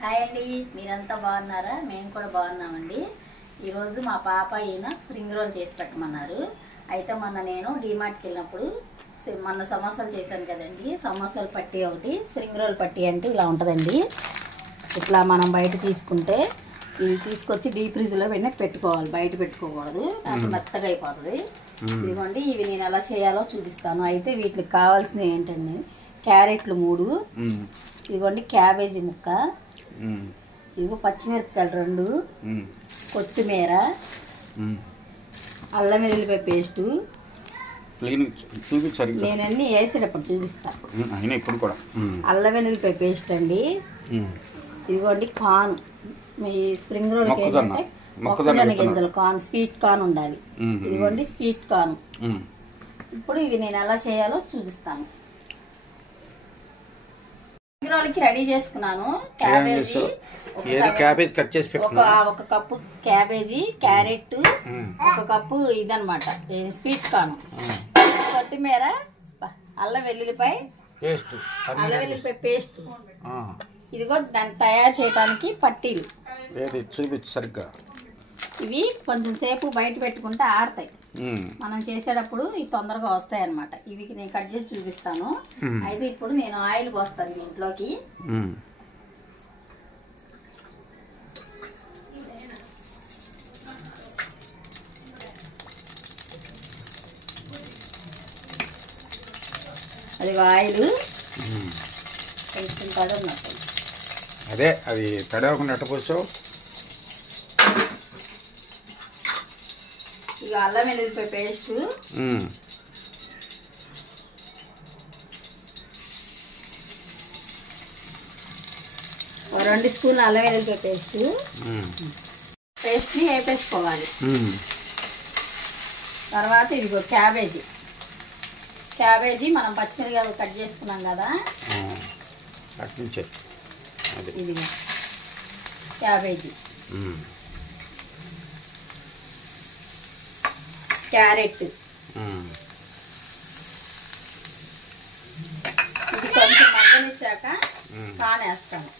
Hi అండి, మీరంతా బాగున్నారా? మేము కూడా బాగున్నామండి. ఈరోజు మా పాప ఈయన స్ప్రింగ్ రోల్ చేసి పెట్టమన్నారు. అయితే మొన్న నేను డీమార్ట్కి వెళ్ళినప్పుడు మొన్న సమోసాలు చేశాను కదండి, సమోసాలు పట్టి ఒకటి, స్ప్రింగ్ రోల్ పట్టి అంటే ఇలా ఉంటుందండి. ఇట్లా మనం బయట తీసుకుంటే ఇవి తీసుకొచ్చి డీప్ ఫ్రిడ్జ్లో పెట్టుకోవాలి, బయట పెట్టుకోకూడదు, అది మెత్తగా అయిపోతుంది. ఇదిగోండి, ఇవి నేను ఎలా చేయాలో చూపిస్తాను. అయితే వీటికి కావాల్సినవి ఏంటండి, క్యారెట్లు 3, ఇదిగోండి క్యాబేజీ ముక్క, ఇదిగో పచ్చిమిరపకాయలు 2, కొత్తిమీర, అల్లం వెల్లుల్లిపాయ పేస్టు. నేను అన్ని వేసేటప్పుడు చూపిస్తాను. ఇప్పుడు కూడా అల్లం వెల్లుల్లిపాయ పేస్ట్ అండి. ఇదిగోండి కార్న్, మీ స్ప్రింగ్ రోల్ ఏంటంటే మొక్కజొన్న గింజలు కార్న్, స్వీట్ కార్న్ ఉండాలి. ఇదిగోండి స్వీట్ కార్న్. ఇప్పుడు ఇవి నేను ఎలా చేయాలో చూపిస్తాను. స్ప్రింగ్ రోల్ కి రెడీ చేసుకున్నాను. క్యాబేజీ ఒక కప్పు, క్యాబేజీ, క్యారెట్ ఒక కప్పు, ఇదనమాట స్వీట్ కార్న్, కొత్తిమీర, అల్లం వెల్లుల్లిపాయ పేస్ట్. ఇదిగో దాన్ని తయారు చేయడానికి పట్టీలు. సరిగ్గా ఇవి కొంచెం సేపు బయట పెట్టుకుంటే ఆడతాయి, మనం చేసేటప్పుడు ఇవి తొందరగా వస్తాయి అన్నమాట. ఇవి నేను కట్ చేసి చూపిస్తాను. అయితే ఇప్పుడు నేను ఆయిల్ పోస్తాను దీంట్లోకి. అది ఆయిల్ కొంచెం తడన్నట్టు, అదే అది తడవకుండా ఎట్ట పోసావు. ఇక అల్లం వెల్లుల్లిపాయ పేస్ట్, 2 స్పూన్లు అల్లం వెల్లుల్లిపాయ పేస్ట్ ని వేపేసుకోవాలి. తర్వాత ఇదిగో క్యాబేజీ మనం పచ్చిమిరపకాయలు కట్ చేసుకున్నాం కదా, ఇది క్యాబేజీ, క్యారెట్, ఇది కొంచెం మగ్గనిచ్చాక కానేస్తాను.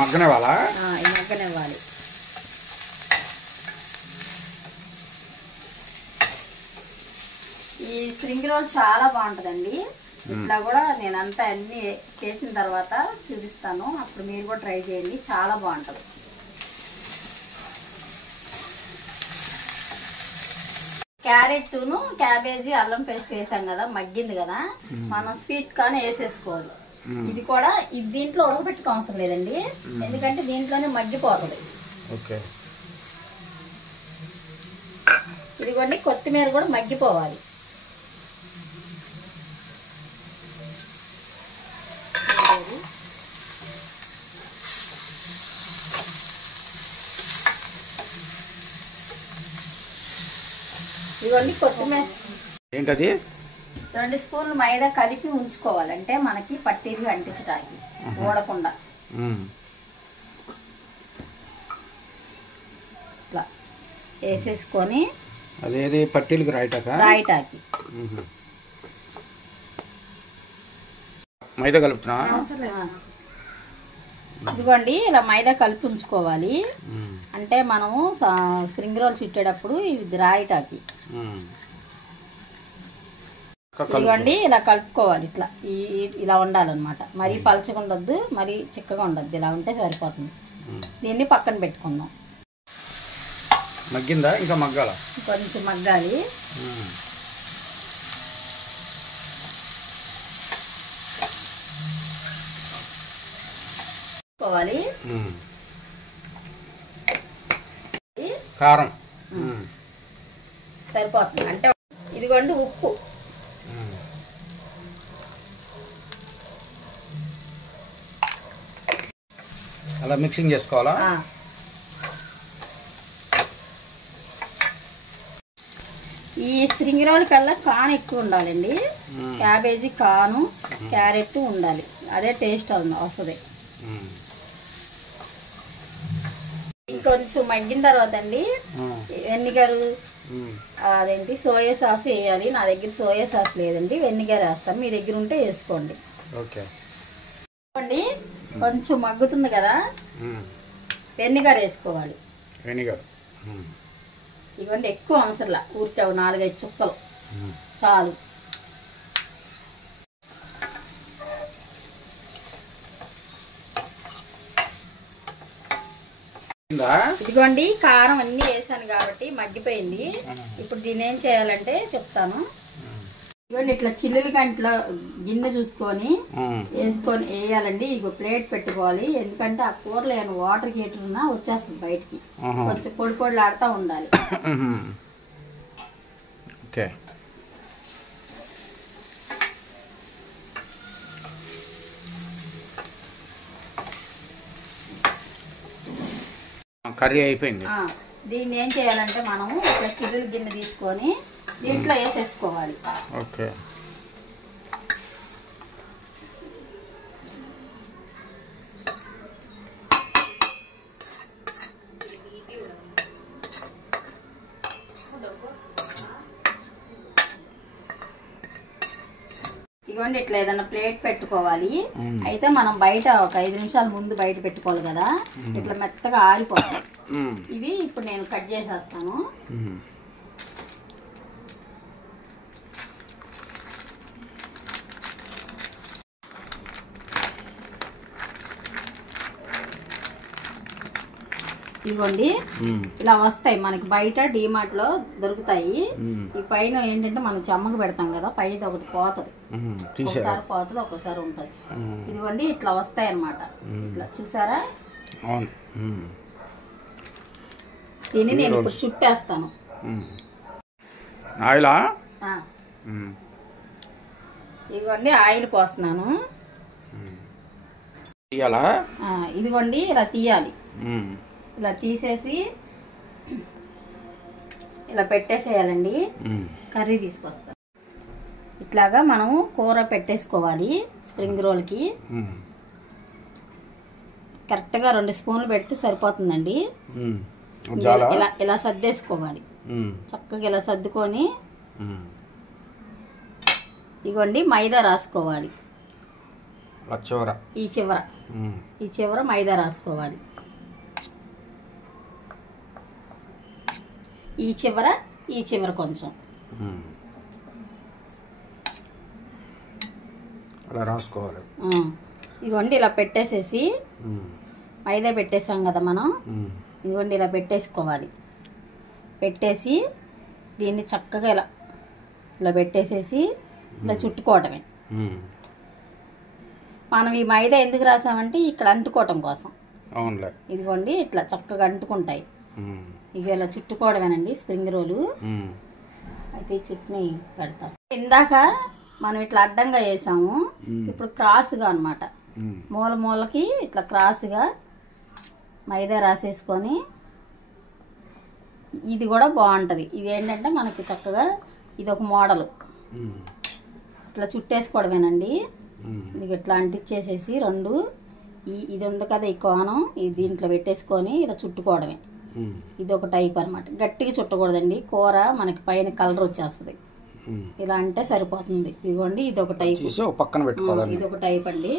మగ్గనివ్వాలా? మగ్గనివ్వాలి. ఈ స్ప్రింగ్ రోల్ చాలా బాగుంటుందండి. ఇట్లా కూడా నేను అంతా అన్ని చేసిన తర్వాత చూపిస్తాను, అప్పుడు మీరు కూడా ట్రై చేయండి, చాలా బాగుంటుంది. క్యారెట్ను క్యాబేజీ అల్లం పేస్ట్ వేసాం కదా, మగ్గింది కదా, మనం స్వీట్ కార్న్ వేసేసుకోవాలి. ఇది కూడా దీంట్లో ఉడకబెట్టుకో అవసరం లేదండి, ఎందుకంటే దీంట్లోనే మగ్గిపోతుంది. ఇదిగోండి కొత్తిమీర కూడా మగ్గిపోవాలి. ఇదిగోండి కొత్తిమీర ఏంటది, 2 స్పూన్లు మైదా కలిపి ఉంచుకోవాలి, అంటే మనకి పట్టీలు అంటించడానికి ఊడకుండా. ఇట్లా వేసేసుకొని అదేది పట్టీలకు రాయటాకి మైదా కలుపుతున్నా. ఇదిగోండి ఇలా మైదా కలిపి ఉంచుకోవాలి, అంటే మనము స్ప్రింగ్ రోల్ చుట్టేటప్పుడు ఇది రాయటాకి. ఇదిగోండి ఇలా కలుపుకోవాలి, ఇట్లా ఇలా ఉండాలన్నమాట. మరీ పలచగా ఉండొద్దు, మరీ చిక్కగా ఉండొద్దు, ఇలా ఉంటే సరిపోతుంది. దీన్ని పక్కన పెట్టుకుందాం. మగ్గిందా? ఇంకా మగ్గాల, కొంచెం మగ్గాలి. కారం సరిపోతుంది, అంటే ఇదిగోండి ఉప్పు, అలా మిక్సింగ్ చేసుకోవాలా. ఈ స్ప్రింగ్ రోల్ కల్లా కార్న్ ఎక్కువ ఉండాలండి, క్యాబేజీ కార్న్ క్యారెట్ ఉండాలి, అదే టేస్ట్ వస్తుంది. ఇంకొంచెం మగ్గిన తర్వాత అండి వెనిగర్ అదేంటి సోయా సాస్ వేయాలి. నా దగ్గర సోయా సాస్ లేదండి, వెనిగర్ వేస్తాను. మీ దగ్గర ఉంటే వేసుకోండి. ఓకే అండి కొంచెం మగ్గుతుంది కదా, వెనిగర్ వేసుకోవాలి. వెనిగర్ ఇవ్వండి, ఎక్కువ అవసరంలా, ఊరికే 4-5 చుక్కలు చాలు. ఇదిగోండి కారం అన్ని వేసాను కాబట్టి మగ్గిపోయింది. ఇప్పుడు దీన్ని ఏం చేయాలంటే చెప్తాను. ఇవ్వండి, ఇట్లా చిల్లుల గంటలో గిన్నె చూసుకొని వేయాలండి. ఇగో ప్లేట్ పెట్టుకోవాలి, ఎందుకంటే ఆ కూరలో ఏమైనా వాటర్ హీటర్ ఉన్నా వచ్చేస్తుంది బయటికి. కొంచెం పొడి పొడిలాడుతూ ఉండాలి. ఓకే కర్రీ అయిపోయింది. దీన్ని ఏం చేయాలంటే మనము ఇట్లా చిల్లుల గిన్నె తీసుకొని దీంట్లో వేసేసుకోవాలి. ఓకే ఇదిగోండి, ఇట్లా ఏదైనా ప్లేట్ పెట్టుకోవాలి. అయితే మనం బయట ఒక 5 నిమిషాల ముందు బయట పెట్టుకోవాలి కదా, ఇట్లా మెత్తగా ఆరిపోతాయి ఇవి. ఇప్పుడు నేను కట్ చేసేస్తాను. ఇదిగోండి, ఇలా వస్తాయి మనకి, బయట డిమార్ట్ లో దొరుకుతాయి. ఈ పైన ఏంటంటే మనం చెమ్మకు పెడతాం కదా, పైన ఒకటి పోతుంది, ఒకసారి పోతుంది ఒకసారి ఉంటది. ఇదిగోండి, ఇట్లా వస్తాయి అన్నమాట. ఇట్లా చూసారా? దీన్ని నేను ఇప్పుడు చుట్టేస్తాను. ఇదిగోండి, ఆయిల్ పోస్తున్నాను. ఇదిగోండి, ఇలా తీయాలి. ఇలా తీసేసి ఇలా పెట్టేసేయాలండి. కర్రీ తీసుకొస్తాను. ఇట్లాగా మనము కూర పెట్టేసుకోవాలి. స్ప్రింగ్ రోల్కి కరెక్ట్గా 2 స్పూన్లు పెడితే సరిపోతుందండి. ఇలా ఇలా సర్దేసుకోవాలి. చక్కగా ఇలా సర్దుకొని ఇగోండి మైదా రాసుకోవాలి. ఈ చివర మైదా రాసుకోవాలి. ఈ చివర కొంచెం అలా రాసుకోవాలి. ఇదిగోండి, ఇలా పెట్టేసేసి మైదా పెట్టేసాం కదా మనం. ఇదిగోండి, ఇలా పెట్టేసుకోవాలి. పెట్టేసి దీన్ని చక్కగా ఇలా ఇలా పెట్టేసేసి ఇలా చుట్టుకోవటమే. మనం ఈ మైదా ఎందుకు రాసామంటే ఇక్కడ అంటుకోవటం కోసం. ఇదిగోండి, ఇట్లా చక్కగా అంటుకుంటాయి. ఇక ఇలా చుట్టుకోవడమేనండి స్ప్రింగ్ రోలు. అయితే ఈ చుట్టుని పెడతాం. ఇందాక మనం ఇట్లా అడ్డంగా వేసాము, ఇప్పుడు క్రాస్గా అన్నమాట. మూల మూలకి ఇట్లా క్రాస్గా మైదా రాసేసుకొని, ఇది కూడా బాగుంటుంది. ఇది ఏంటంటే మనకి చక్కగా ఇది ఒక మోడల్. ఇట్లా చుట్టేసుకోవడమేనండి. ఇది ఇట్లా అంటించేసేసి 2 ఇది ఉంది కదా ఈ కోణం, ఇది దీంట్లో పెట్టేసుకొని ఇలా చుట్టుకోవడమే. ఇది ఒక టైప్ అనమాట. గట్టిగా చుట్టకూడదండి, కూర మనకి పైన కలర్ వచ్చేస్తుంది. ఇలా అంటే సరిపోతుంది. ఇదిగోండి, ఇది ఒక టైప్. ఇది ఒక టైప్ అండి.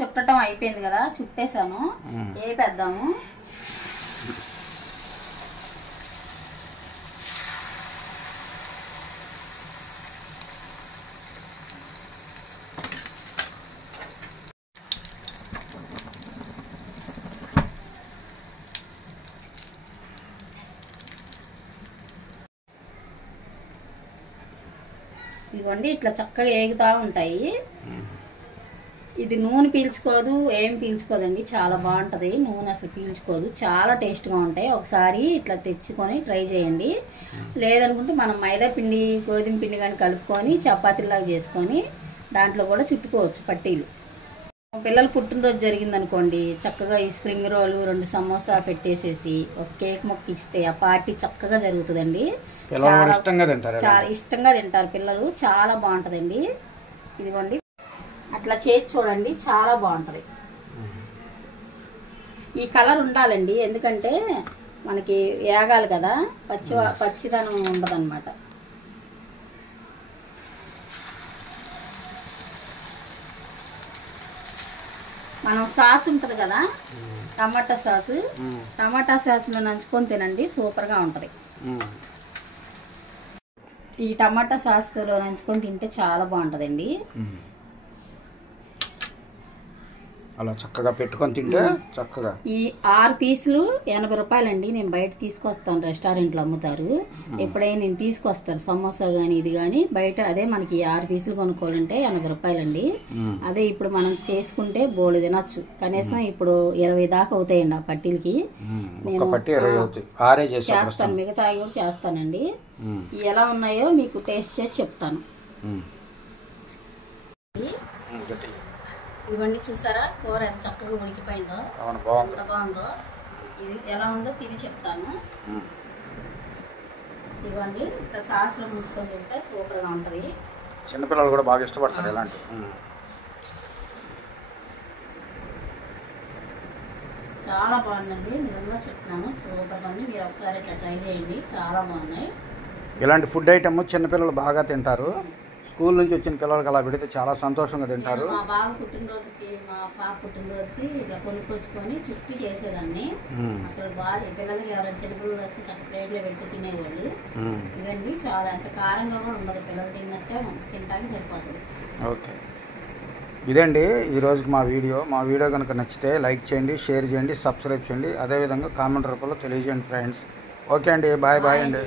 చుట్టడం అయిపోయింది కదా, చుట్టేసాను. వేపేద్దాము. ఇదిగోండి, ఇట్లా చక్కగా ఏగుతూ ఉంటాయి. ఇది నూనె పీల్చుకోదు, ఏం పీల్చుకోదండి. చాలా బాగుంటుంది. నూనె అసలు పీల్చుకోదు. చాలా టేస్ట్గా ఉంటాయి. ఒకసారి ఇట్లా తెచ్చుకొని ట్రై చేయండి. లేదనుకుంటే మనం మైదా పిండి, గోధుమ పిండి కానీ కలుపుకొని చపాతీలాగా చేసుకొని దాంట్లో కూడా చుట్టుకోవచ్చు పట్టీలు. పిల్లలు పుట్టినరోజు జరిగిందనుకోండి, చక్కగా ఈ స్ప్రింగ్ రోలు 2 సమోసా పెట్టేసేసి ఒక కేక్ మొక్క ఇస్తే ఆ పార్టీ చక్కగా జరుగుతుందండి. చాలా ఇష్టంగా తింటారు పిల్లలు. చాలా బాగుంటుందండి. ఇదిగోండి, అట్లా చేసి చూడండి, చాలా బాగుంటుంది. ఈ కలర్ ఉండాలండి, ఎందుకంటే మనకి వేగాలి కదా, పచ్చిదనం ఉండదన్నమాట. మనం సాస్ ఉంటుంది కదా, టమాటా సాసు, టమాటా సాస్లో నంచుకొని తినండి, సూపర్గా ఉంటుంది. ఈ టమాటా సాస్లో నంచుకొని తింటే చాలా బాగుంటుందండి. అలా చక్కగా పెట్టుకొని తింటే చక్కగా. ఈ 6 పీసులు 80 రూపాయలండి. నేను బయట తీసుకొస్తాను, రెస్టారెంట్లో అమ్ముతారు. ఎప్పుడైనా నేను తీసుకొస్తాను సమోసా కానీ ఇది కానీ బయట. అదే మనకి 6 పీసులు కొనుక్కోవాలంటే 80 రూపాయలండి. అదే ఇప్పుడు మనం చేసుకుంటే బోళ్ళు తినొచ్చు. కనీసం ఇప్పుడు 20 దాకా అవుతాయండి ఆ పట్టీలకి. నేను చేస్తాను, మిగతా కూడా చేస్తానండి. ఎలా ఉన్నాయో మీకు టేస్ట్ చేసి చెప్తాను. ఇదిగోండి, చూసారా కూర ఎంత చక్కగా ఉడికిపోయిందో, ఎంత బాగుందో. ఇది ఎలా ఉందో తిని చెప్తాను. ఇదిగోండి, ఇట్లా సాస్లో ముంచుకొని తింటే సూపర్గా ఉంటుంది. చిన్నపిల్లలు కూడా బాగా ఇష్టపడతారు ఇలాంటి. చాలా బాగుందండి, నిజంగా చెప్తున్నాను, సూపర్గా ఉంది. మీరు ఒకసారి ఇట్లా ట్రై చేయండి, చాలా బాగున్నాయి. ఇలాంటి ఫుడ్ ఐటమ్ చిన్నపిల్లలు బాగా తింటారు. స్కూల్ నుంచి వచ్చిన పిల్లలకి అలా పెడితే చాలా సంతోషంగా తింటారు. మా బాబు పుట్టినరోజుకి, మా పాప పుట్టినరోజుకి ఇట్లా కొనుక్కొచ్చుకొని చుట్టూ చేసేదాన్ని. అసలు బాగా పిల్లలకి ఎవరైనా చిన్నపిల్లలు వస్తే చక్క ప్లేట్లో పెడితే తినేవాళ్ళు. ఇదండి చాలా ఎంత కారంగా కూడా ఉండదు, పిల్లలు తిన్నట్టే తినడానికి సరిపోతుంది. ఓకే, ఇదండి ఈరోజుకి మా వీడియో కనుక నచ్చితే లైక్ చేయండి, షేర్ చేయండి, సబ్స్క్రైబ్ చేయండి. అదేవిధంగా కామెంట్ రూపంలో తెలియజేయండి ఫ్రెండ్స్. ఓకే అండి, బాయ్ అండి.